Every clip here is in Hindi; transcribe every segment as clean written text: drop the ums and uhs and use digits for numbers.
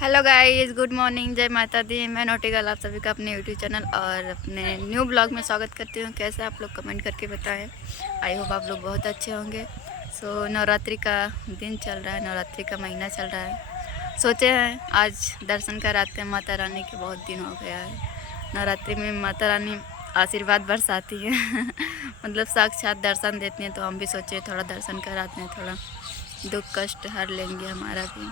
हेलो गाइस, गुड मॉर्निंग, जय माता दी। मैं नोटिगल आप सभी का अपने यूट्यूब चैनल और अपने न्यू ब्लॉग में स्वागत करती हूँ। कैसे आप लोग कमेंट करके बताएं। आई होप आप लोग बहुत अच्छे होंगे। नवरात्रि का दिन चल रहा है, नवरात्रि का महीना चल रहा है। सोचे हैं आज दर्शन कराते हैं माता रानी के, बहुत दिन हो गया है। नवरात्रि में माता रानी आशीर्वाद बरसाती है मतलब साक्षात दर्शन देती हैं, तो हम भी सोचे थोड़ा दर्शन कराते हैं, थोड़ा दुख कष्ट हर लेंगे हमारा भी।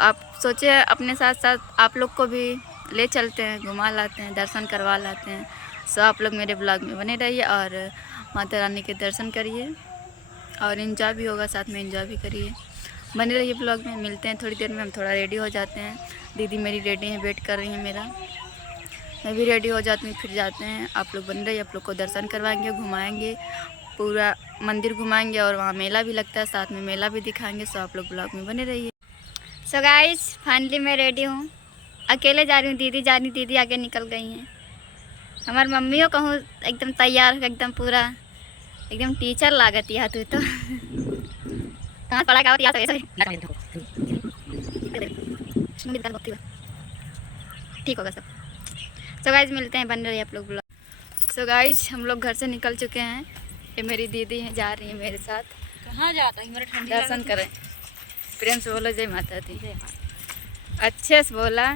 आप सोचे अपने साथ साथ आप लोग को भी ले चलते हैं, घुमा लाते हैं, दर्शन करवा लाते हैं। आप लोग मेरे ब्लॉग में बने रहिए और माता रानी के दर्शन करिए और एंजॉय भी होगा, साथ में एंजॉय भी करिए। बने रहिए ब्लॉग में। मिलते हैं थोड़ी देर में, हम थोड़ा रेडी हो जाते हैं। दीदी मेरी रेडी हैं, वेट कर रही हैं मेरा। मैं भी रेडी हो जाती हूँ, फिर जाते हैं। आप लोग बने रहिए, आप लोग को दर्शन करवाएंगे, घुमाएंगे, पूरा मंदिर घुमाएंगे और वहाँ मेला भी लगता है, साथ में मेला भी दिखाएंगे। आप लोग ब्लॉग में बने रहिए। गाइस, फाइनली मैं रेडी हूँ। अकेले जा रही हूँ, दीदी जा रही, दीदी आगे निकल गई हैं। हमारी मम्मियों कहूँ एकदम तैयार, एकदम पूरा एकदम टीचर लागत है तू तो कहाँ पढ़ा का ठीक होगा सब। गाइस, मिलते हैं, बन रही है आप लोग ब्लॉग। गाइस, हम लोग घर से निकल चुके हैं। ये मेरी दीदी हैं, जा रही है मेरे साथ। कहाँ जाता है? मेरा ठंडी दर्शन करें। प्रेम से बोलो जय माता दी। अच्छे से बोला।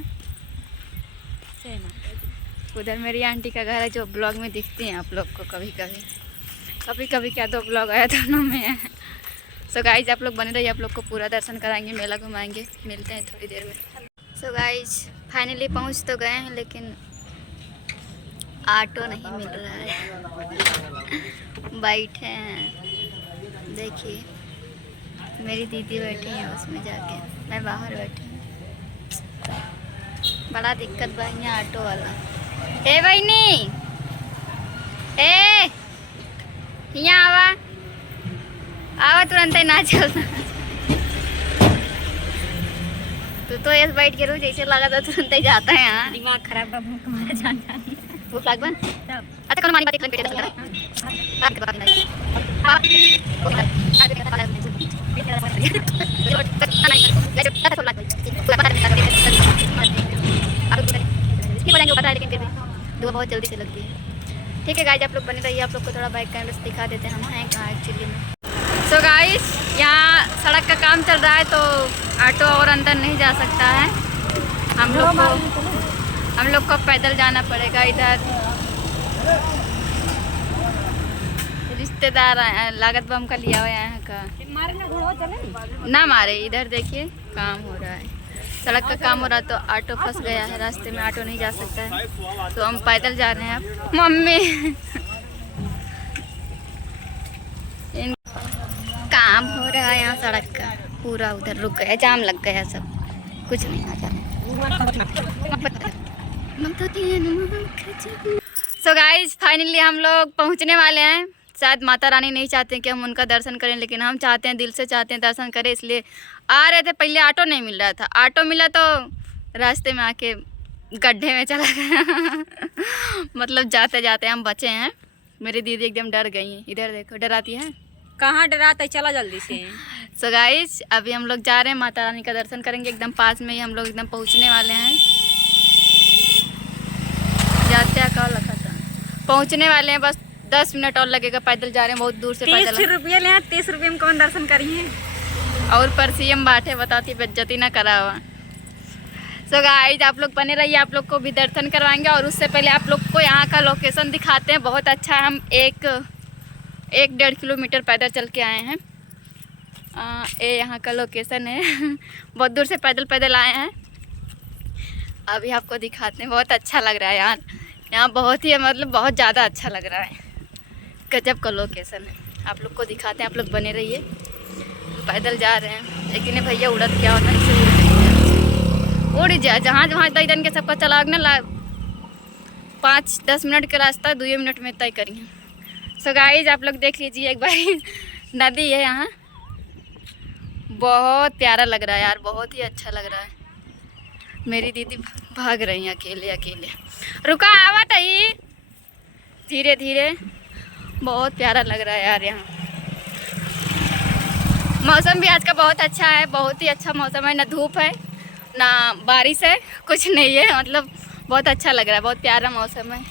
जय माता दी। उधर मेरी आंटी का घर है, जो ब्लॉग में दिखती हैं आप लोग को कभी कभी क्या 2 ब्लॉग आया दोनों में है। गाइज, आप लोग बने रहिए, आप लोग को पूरा दर्शन कराएंगे, मेला घुमाएंगे। मिलते हैं थोड़ी देर में। गाइज, फाइनली पहुंच तो गए हैं, लेकिन ऑटो नहीं मिल रहा है। बैठे हैं, देखिए मेरी दीदी बैठी है उसमें जाके, मैं बाहर बैठी हूँ। बड़ा दिक्कत बा यहाँ ऑटो वाला। ए बहनी, ए यहाँ आवा आवा, तुरंत ही ना चलना। तू तो ऐसे बैठ के रोज जैसे लगा था तुरंत ही जाता है। यहाँ दिमाग खराब है, भूख मारा जान जानी। भूख लाग बन। अच्छा कौन मानी बात एक पेट दर्शन लेकिन फिर भी दुआ बहुत जल्दी से लगती है। ठीक है गाइस, आप लोग बने रहिए। आप लोग को थोड़ा बाइक कैमरे से दिखा देते हैं हम हैं कहाँ एक्चुअली में। गाइस, यहाँ सड़क का काम चल रहा है, तो ऑटो और अंदर नहीं जा सकता है। हम लोग को पैदल जाना पड़ेगा। इधर रिश्तेदार लागत बम का लिया हुआ है यहाँ का। ना मारे, इधर देखिए काम हो रहा है, सड़क का काम हो रहा है, तो ऑटो फंस गया है रास्ते में, ऑटो नहीं जा सकता है, तो हम पैदल जा रहे हैं। अब मम्मी काम हो रहा है यहाँ सड़क का, पूरा उधर रुक गया, जाम लग गया, सब कुछ नहीं आ जा। गाइस, फाइनली हम लोग पहुँचने वाले हैं। शायद माता रानी नहीं चाहते हैं कि हम उनका दर्शन करें, लेकिन हम चाहते हैं, दिल से चाहते हैं दर्शन करें, इसलिए आ रहे थे। पहले ऑटो नहीं मिल रहा था, ऑटो मिला तो रास्ते में आके गड्ढे में चला गया मतलब जाते जाते हम बचे हैं। मेरी दीदी एकदम डर गई हैं। इधर देखो, डराती है। कहाँ डराता है, चला जल्दी से। गाइस, अभी हम लोग जा रहे हैं, माता रानी का दर्शन करेंगे। एकदम पास में ही हम लोग एकदम पहुँचने वाले हैं। जाते क्या लगा था, पहुँचने वाले हैं, बस 10 मिनट और लगेगा। पैदल जा रहे हैं, बहुत दूर से पैदल। 30 रुपये ले, 30 रुपये में कौन दर्शन करिए। और पर सीएम बाटे, बताती बेइज्जती ना करा हुआ। गाइस, आप लोग बने रहिए, आप लोग को भी दर्शन करवाएंगे। और उससे पहले आप लोग को यहाँ का लोकेशन दिखाते हैं, बहुत अच्छा है। हम 1-1.5 किलोमीटर पैदल चल के आए हैं। ये यहाँ का लोकेशन है बहुत दूर से पैदल आए हैं। अभी आपको दिखाते हैं, बहुत अच्छा लग रहा है यार। यहाँ बहुत ही मतलब बहुत ज़्यादा अच्छा लग रहा है, गजब का लोकेशन है। आप लोग को दिखाते हैं, आप लोग बने रहिए। पैदल जा रहे हैं, लेकिन भैया उड़द क्या होता है, उड़ जा जहाँ जहाँ तय दिन के सबका चला ना 5-10 मिनट का रास्ता 2 मिनट में तय करिए। गाइस, आप लोग देख लीजिए एक बार नदी है यहाँ, बहुत प्यारा लग रहा है यार, बहुत ही अच्छा लग रहा है। मेरी दीदी भाग रही हैं अकेले। रुका, आवत ही धीरे धीरे। बहुत प्यारा लग रहा है यार यहाँ। मौसम भी आज का बहुत अच्छा है, बहुत ही अच्छा मौसम है, ना धूप है ना बारिश है, कुछ नहीं है, मतलब बहुत अच्छा लग रहा है, बहुत प्यारा मौसम है।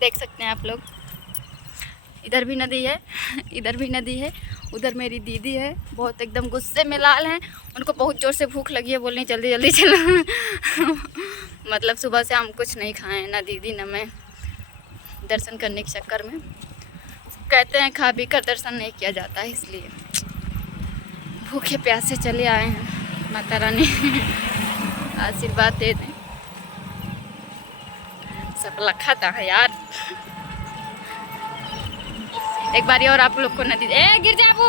देख सकते हैं आप लोग, इधर भी नदी है, इधर भी नदी है। उधर मेरी दीदी है, बहुत एकदम गुस्से में लाल हैं। उनको बहुत ज़ोर से भूख लगी है, बोल रही जल्दी जल्दी चलो। मतलब सुबह से हम कुछ नहीं खाए हैं, ना दीदी ना मैं, दर्शन करने के चक्कर में। कहते हैं खा पी कर दर्शन नहीं किया जाता है, इसलिए भूखे प्यासे चले आए हैं। माता रानी आशीर्वाद दे दें। सब लखा था है यार। एक बारी और आप लोग को नदी, ए गिर जाबू,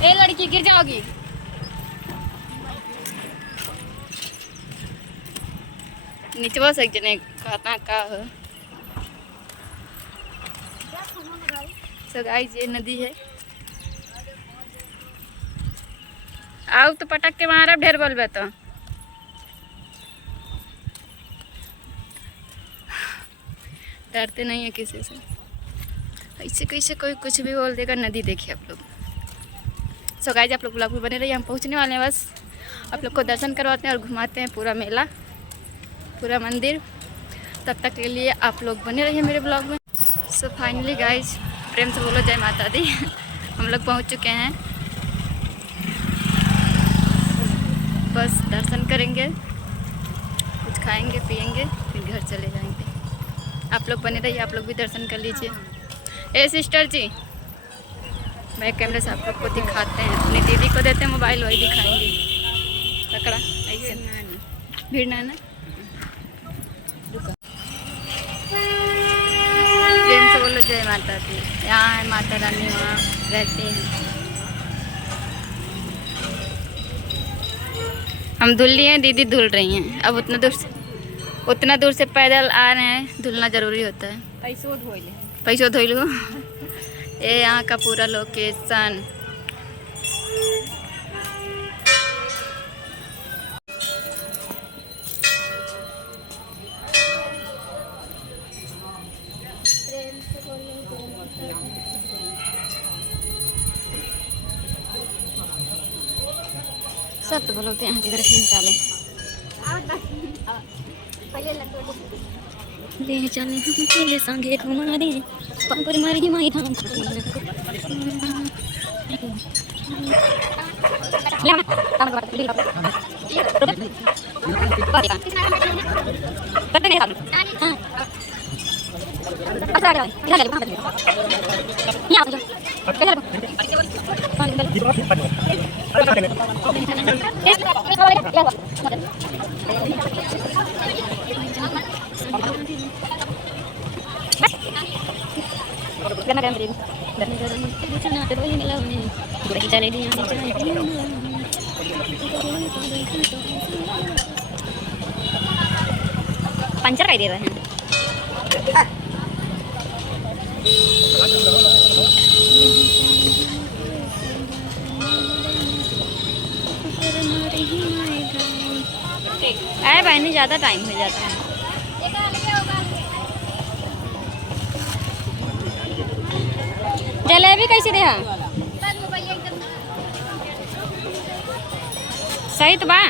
ए लड़की गिर जाओगी। नीचवा से जने कहता का हो। सो गाइस ये नदी है। आओ तो पटक के मारा ढेर बोलबे तो। डरते नहीं है किसी से, ऐसे कैसे कोई कुछ भी बोल देगा। नदी देखिए आप लोग। सो गाइस आप लोग ब्लॉग में बने रहिए, हम पहुंचने वाले हैं बस। आप लोग को दर्शन करवाते हैं और घुमाते हैं पूरा मेला, पूरा मंदिर। तब तक के लिए आप लोग बने रहिए मेरे ब्लॉग में। सो फाइनली गाइस, प्रेम से बोलो जय माता दी। हम लोग पहुंच चुके हैं, बस दर्शन करेंगे, कुछ खाएंगे पिएंगे, फिर घर चले जाएंगे। आप लोग बने रहिए, आप लोग भी दर्शन कर लीजिए। ए सिस्टर जी, मैं कैमरे से आप लोग को दिखाते हैं, अपनी दीदी को देते हैं मोबाइल, वही दिखाएंगे। पकड़ा ऐसे भीड़ ना ना। प्रेम से बोलो जय माता दी। यहाँ है माता रानी, वहाँ रहते हैं। हम धुल लिए हैं, दीदी धुल रही हैं। अब उतना दूर से पैदल आ रहे हैं, धुलना ज़रूरी होता है। पैसों धो लो। ये यहाँ का पूरा लोकेशन। सब तो बोलते हैं किधर निकाले ले चले तेरे संगे घुमा दे पंपर मारी माई धाम। पंचर कर दे रहे हैं। अरे बहनी ज़्यादा टाइम हो जाता है। जलेबी कैसे दे? सही तो बा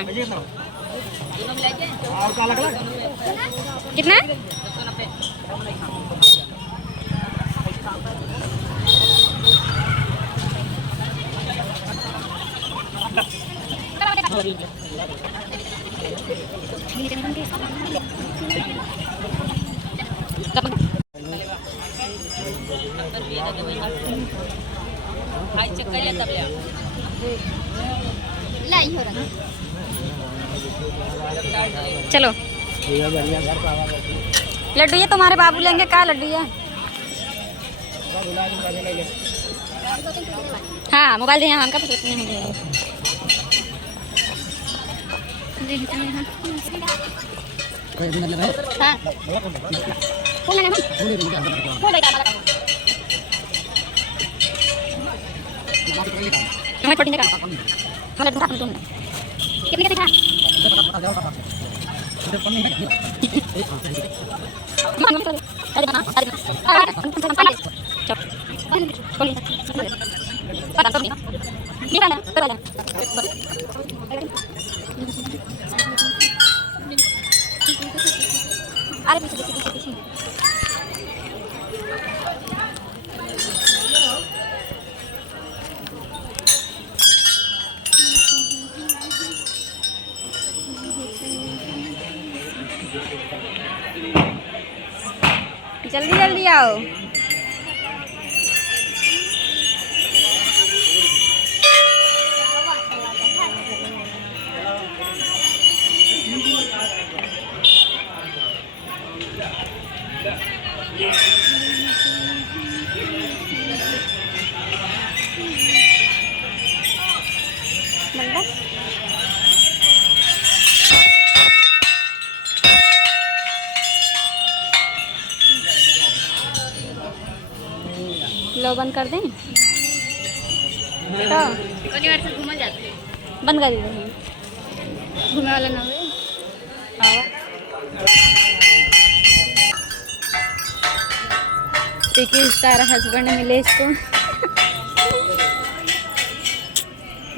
कितना? चलो लड्डू ये तुम्हारे बाबू लेंगे। क्या लड्डू है? हाँ मोबाइल दे हम का पसंद नहीं है। हाँ कौन है हम प्रोटीन का लड्डू खा तुम कितने का दिखा अरे पीछे पीछे पीछे पीछे जल्दी जल्दी आओ। लो बंद कर दें तो घूमा जाते बंद कर दें। घूमे वाला ना हो। देखिए तारा हस्बैंड मिले इसको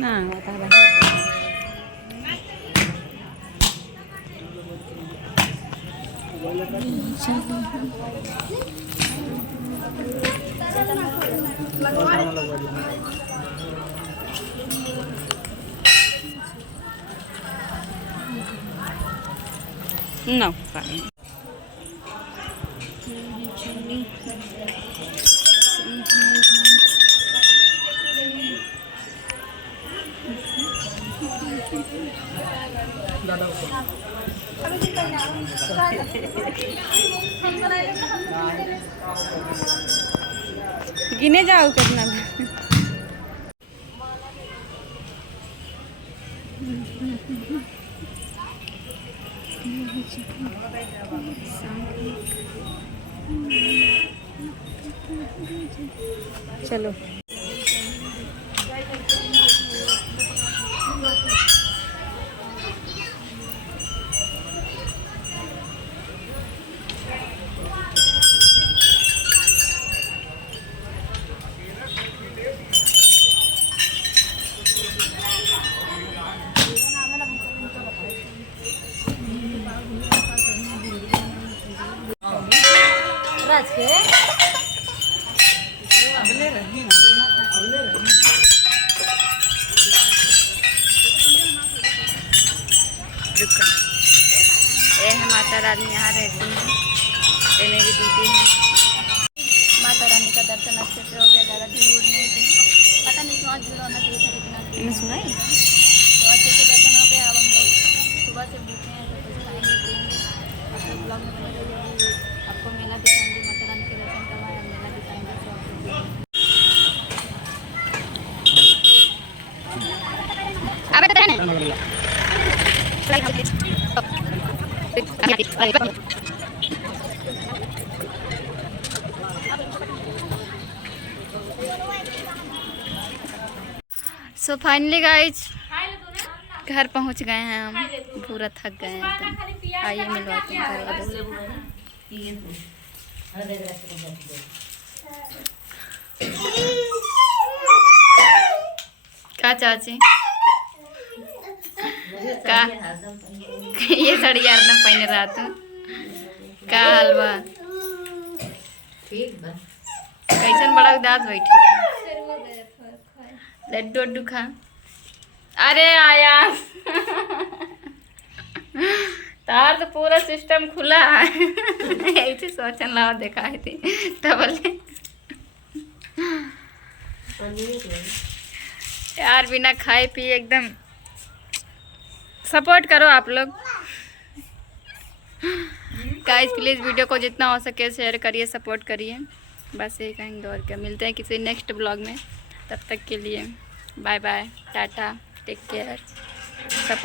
ना बता रहा No, fine. गिने जाओ कितना चलो राज के ये है माता रानी, यहाँ रहती हैं। ये मेरी दीदी है। माता रानी का दर्शन अच्छे से हो गया, ज़्यादा भीड़ नहीं थी। पता नहीं क्यों आज भीड़ होना चाहिए था, लेकिन आज मैंने सुना है तो अच्छे से दर्शन हो गया। अब हम लोग सुबह से भूखे हैं, तो कुछ खाएंगे पिएंगे। अपने ब्लॉग में बने रहिए। आपको मेला दिखाएंगे, माता रानी के दर्शन करवाएं, मेला दिखाएंगे। तो अब तो है सो फाइनली गाइज घर पहुंच गए हैं हम। पूरा थक गए हैं एकदम। आइए मिलवाते हैं घर वालों से। क्या चाची का ये साड़ी यार ना पहने रहा तू का हलवा कैसन बड़ा उदास बैठी लड्डू उड्डू खा। अरे आया तार तो पूरा सिस्टम खुला है। ऐसे सोचन लाओ दिखाई थी तब यार बिना खाए पिए एकदम। सपोर्ट करो आप लोग गाइस, प्लीज़ वीडियो को जितना हो सके शेयर करिए, सपोर्ट करिए। बस यही कहेंगे और क्या। मिलते हैं किसी नेक्स्ट ब्लॉग में, तब तक के लिए bye bye, tata, take care, support.